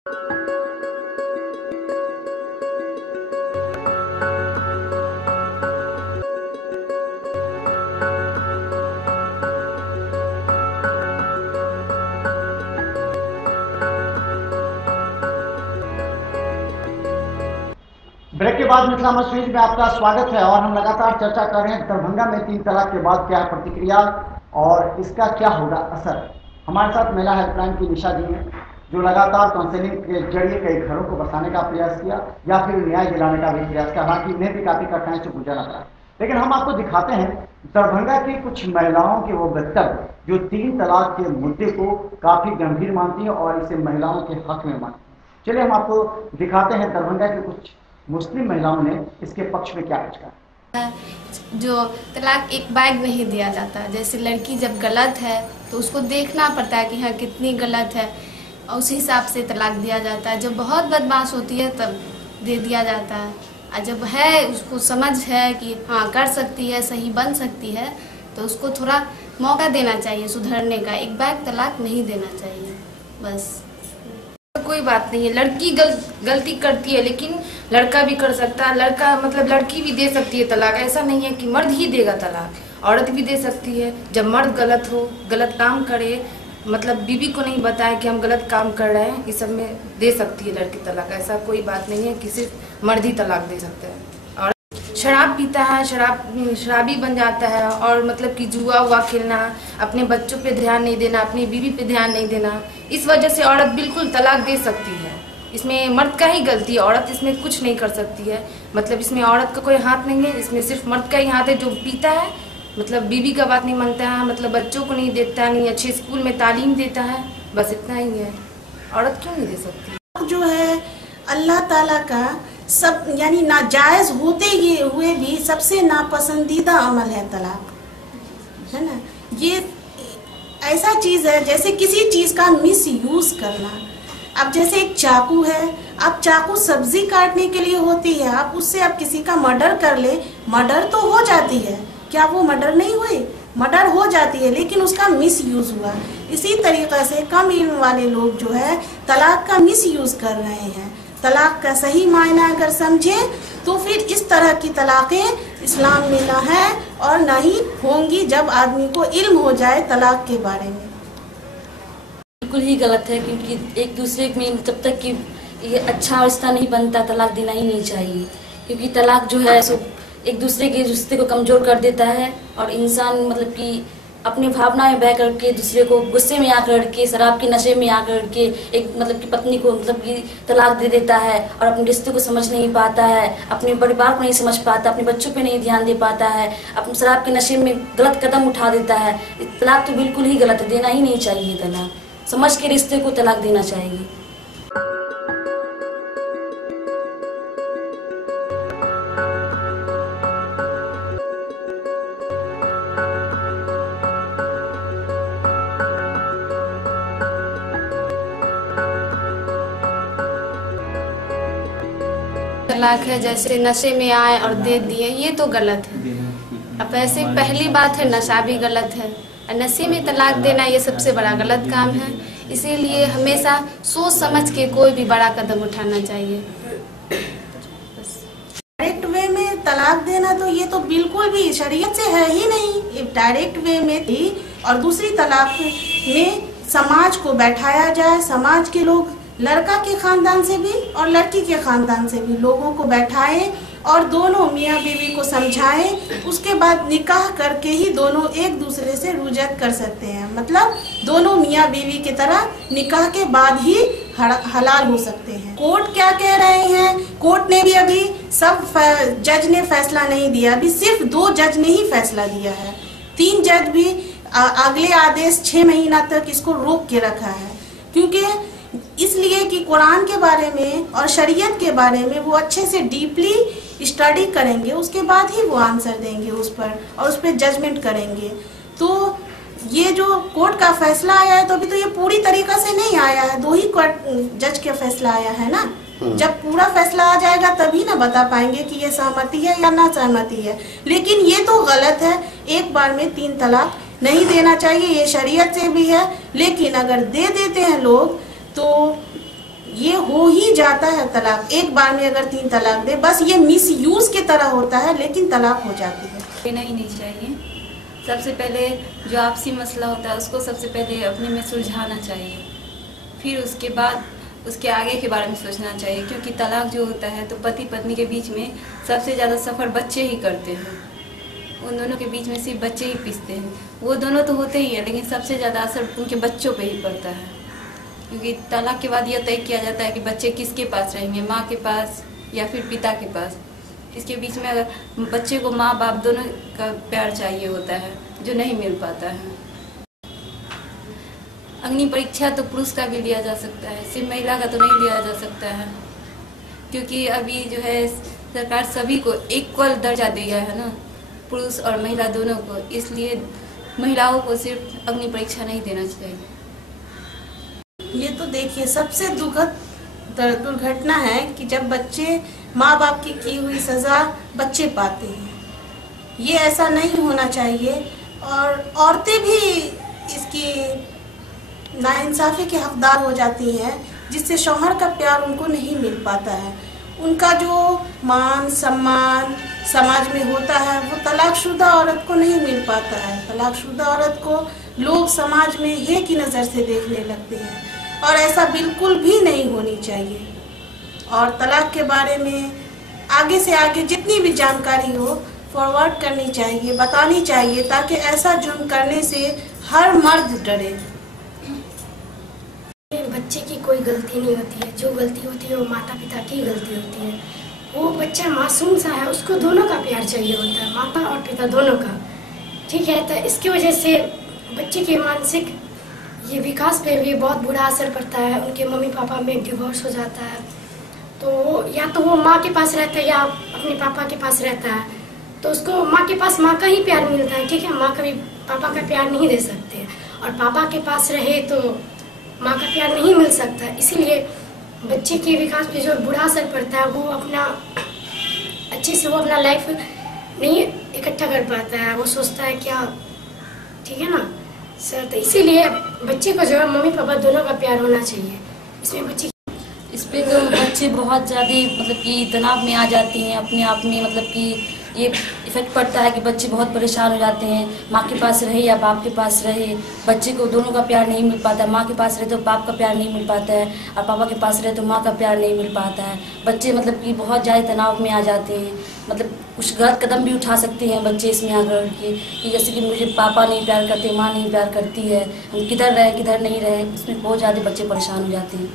Break के बाद मिथिला मस्वीज में आपका स्वागत है और हम लगातार चर्चा कर रहे हैं दरभंगा में 3 तलाक के बाद क्या है प्रतिक्रिया और इसका क्या होगा असर। हमारे साथ महिला हेल्पलाइन की निशा जी हैं जो लगातार काउंसलिंग के जरिए कई घरों को बसाने का प्रयास किया या फिर न्याय दिलाने का भी प्रयास किया, हालांकि इन्हें भी काफी कठिनाई से गुजरना पड़ा। लेकिन हम आपको दिखाते हैं दरभंगा की कुछ महिलाओं के वो वक्तव्य जो 3 तलाक के मुद्दे को काफी गंभीर मानती है और इसे महिलाओं के हक में मानती है। चलिए हम आपको दिखाते हैं दरभंगा के कुछ मुस्लिम महिलाओं ने इसके पक्ष में क्या कुछ कहा। जो तलाक एक बैग नहीं दिया जाता, जैसे लड़की जब गलत है तो उसको देखना पड़ता है कि हाँ कितनी गलत है और उसी हिसाब से तलाक दिया जाता है। जब बहुत बदमाश होती है तब दे दिया जाता है, और जब है उसको समझ है कि हाँ कर सकती है, सही बन सकती है, तो उसको थोड़ा मौका देना चाहिए सुधरने का। एक बैग तलाक नहीं देना चाहिए बस। कोई बात नहीं है, लड़की गलती करती है लेकिन लड़का भी कर सकता है। लड़का मतलब लड़की भी दे सकती है तलाक, ऐसा नहीं है कि मर्द ही देगा तलाक, औरत भी दे सकती है। जब मर्द गलत हो, गलत काम करे, मतलब बीवी को नहीं बताए कि हम गलत काम कर रहे हैं, इस सब में दे सकती है लड़की तलाक। ऐसा कोई बात नहीं है कि सिर्फ मर्द ही तलाक दे सकते हैं। और शराब पीता है, शराबी बन जाता है, और मतलब कि जुआ हुआ खेलना, अपने बच्चों पे ध्यान नहीं देना, अपनी बीवी पे ध्यान नहीं देना, इस वजह से औरत बिल्कुल तलाक दे सकती है। इसमें मर्द का ही गलती है, औरत इसमें कुछ नहीं कर सकती है। मतलब इसमें औरत का कोई हाथ नहीं है, इसमें सिर्फ मर्द का ही हाथ है जो पीता है, मतलब बीवी का बात नहीं मानता है, मतलब बच्चों को नहीं देता है, नहीं अच्छे स्कूल में तालीम देता है, बस इतना ही है। औरत क्यों नहीं दे सकती? जो है अल्लाह ताला का सब यानी नाजायज होते हुए भी सबसे नापसंदीदा अमल है तलाक, है ना। ये ऐसा चीज है जैसे किसी चीज का मिस यूज करना। अब जैसे एक चाकू है, अब चाकू सब्जी काटने के लिए होती है, आप उससे आप किसी का मर्डर कर ले, मर्डर तो हो जाती है, क्या वो मर्डर नहीं हुई? मर्डर हो जाती है, लेकिन उसका मिस यूज हुआ। इसी तरीके से कम इल्म वाले लोग जो है तलाक का मिस यूज कर रहे हैं। तलाक का सही मायना अगर समझे तो फिर इस तरह की तलाक़ें इस्लाम में ना है और ना ही होंगी जब आदमी को इल्म हो जाए तलाक के बारे में। बिल्कुल ही गलत है, क्योंकि एक दूसरे में जब तक कि ये अच्छा रिश्ता नहीं बनता तलाक देना ही नहीं चाहिए। क्योंकि तलाक जो है सो एक दूसरे के रिश्ते को कमज़ोर कर देता है और इंसान मतलब कि अपनी भावना में बह करके दूसरे को गुस्से में आकर के, शराब के नशे में आकर के एक मतलब कि पत्नी को मतलब कि तलाक दे देता है और अपने रिश्ते को समझ नहीं पाता है, अपने परिवार को नहीं समझ पाता, अपने बच्चों पे नहीं ध्यान दे पाता है, अपने शराब के नशे में गलत कदम उठा देता है। तलाक तो बिल्कुल ही गलत है, देना ही नहीं चाहिए तलाक। समझ के रिश्ते को तलाक देना चाहिए। तलाक है जैसे नशे में आए और दे दिए, ये तो गलत है। अब ऐसे पहली बात है नशा भी गलत है, और नशे में तलाक देना ये सबसे बड़ा गलत काम है। इसीलिए हमेशा सोच समझ के कोई भी बड़ा कदम उठाना चाहिए। डायरेक्ट वे में तलाक देना तो ये तो बिल्कुल भी शरीयत से है ही नहीं। डायरेक्ट वे में थी, और दूसरी तलाक में समाज को बैठाया जाए, समाज के लोग लड़का के खानदान से भी और लड़की के खानदान से भी लोगों को बैठाएं और दोनों मियाँ बीवी को समझाएं। उसके बाद निकाह करके ही दोनों एक दूसरे से रुजत कर सकते हैं, मतलब दोनों मियाँ बीवी की तरह निकाह के बाद ही हलाल हो सकते हैं। कोर्ट क्या कह रहे हैं? कोर्ट ने भी अभी सब जज ने फैसला नहीं दिया, अभी सिर्फ 2 जज ने ही फैसला दिया है। 3 जज भी अगले आदेश 6 महीना तक इसको रोक के रखा है, क्योंकि इसलिए कि कुरान के बारे में और शरीयत के बारे में वो अच्छे से डीपली स्टडी करेंगे, उसके बाद ही वो आंसर देंगे उस पर और उस पर जजमेंट करेंगे। तो ये जो कोर्ट का फैसला आया है तो अभी तो ये पूरी तरीका से नहीं आया है, 2 ही जज का फैसला आया है ना। जब पूरा फैसला आ जाएगा तभी ना बता पाएंगे कि ये सहमति है या ना सहमति है। लेकिन ये तो गलत है, एक बार में 3 तलाक नहीं देना चाहिए, ये शरीयत से भी है। लेकिन अगर दे देते हैं लोग तो ये हो ही जाता है तलाक। एक बार में अगर 3 तलाक दे, बस ये मिसयूज के तरह होता है, लेकिन तलाक हो जाती है। देना ही नहीं चाहिए। सबसे पहले जो आपसी मसला होता है उसको सबसे पहले अपने में सुलझाना चाहिए, फिर उसके बाद उसके आगे के बारे में सोचना चाहिए। क्योंकि तलाक जो होता है तो पति पत्नी के बीच में सबसे ज़्यादा सफ़र बच्चे ही करते हैं। उन दोनों के बीच में सिर्फ बच्चे ही पिसते हैं। वो दोनों तो होते ही हैं, लेकिन सबसे ज़्यादा असर उनके बच्चों पे ही पड़ता है। क्योंकि तलाक के बाद यह तय किया जाता है कि बच्चे किसके पास रहेंगे, माँ के पास या फिर पिता के पास। इसके बीच में अगर बच्चे को माँ बाप दोनों का प्यार चाहिए होता है, जो नहीं मिल पाता है। अग्नि परीक्षा तो पुरुष का भी लिया जा सकता है, सिर्फ महिला का तो नहीं लिया जा सकता है। क्योंकि अभी जो है सरकार सभी को इक्वल दर्जा दिया है ना, पुरुष और महिला दोनों को, इसलिए महिलाओं को सिर्फ अग्नि परीक्षा नहीं देना चाहिए। ये तो देखिए सबसे दुखद दुर्घटना है कि जब बच्चे माँ बाप की हुई सजा बच्चे पाते हैं। ये ऐसा नहीं होना चाहिए। और औरतें भी इसकी नाइंसाफी के हकदार हो जाती हैं, जिससे शौहर का प्यार उनको नहीं मिल पाता है। उनका जो मान सम्मान समाज में होता है वो तलाकशुदा औरत को नहीं मिल पाता है। तलाकशुदा औरत को लोग समाज में हे की नज़र से देखने लगते हैं, और ऐसा बिल्कुल भी नहीं होनी चाहिए। और तलाक के बारे में आगे से आगे जितनी भी जानकारी हो फॉरवर्ड करनी चाहिए, बतानी चाहिए, ताकि ऐसा जुर्म करने से हर मर्द डरे। बच्चे की कोई गलती नहीं होती है, जो गलती होती है वो माता पिता की गलती होती है। वो बच्चा मासूम सा है, उसको दोनों का प्यार चाहिए होता है, माता और पिता दोनों का, ठीक है। तो इसकी वजह से बच्चे के मानसिक ये विकास पे भी बहुत बुरा असर पड़ता है। उनके मम्मी पापा में डिवोर्स हो जाता है, तो या तो वो माँ के पास रहता है या अपने पापा के पास रहता है, तो उसको माँ के पास माँ का ही प्यार मिलता है, ठीक है। माँ कभी पापा का प्यार नहीं दे सकते, और पापा के पास रहे तो माँ का प्यार नहीं मिल सकता। इसीलिए बच्चे के विकास पे जो बुरा असर पड़ता है, वो अपना अच्छे से वो अपना लाइफ नहीं इकट्ठा कर पाता है। वो सोचता है क्या, ठीक है ना सर। तो इसीलिए बच्चे को जो है मम्मी पापा दोनों का प्यार होना चाहिए। इसमें बच्चे इस पे तो बच्चे बहुत ज़्यादा मतलब कि तनाव में आ जाते हैं अपने आप में। मतलब कि ये इफेक्ट पड़ता है कि बच्चे बहुत परेशान हो जाते हैं। माँ के पास रहे या बाप के पास रहे, बच्चे को दोनों का प्यार नहीं मिल पाता। माँ के पास रहे तो बाप का प्यार नहीं मिल पाता है, और पापा के पास रहे तो माँ का प्यार नहीं मिल पाता है। बच्चे मतलब कि बहुत ज़्यादा तनाव में आ जाते हैं। मतलब कुछ गलत कदम भी उठा सकते हैं बच्चे इसमें आकर के, कि जैसे कि मुझे पापा नहीं प्यार करते, माँ नहीं प्यार करती है, हम किधर रहे किधर नहीं रहे। इसमें बहुत ज़्यादा बच्चे परेशान हो जाते हैं।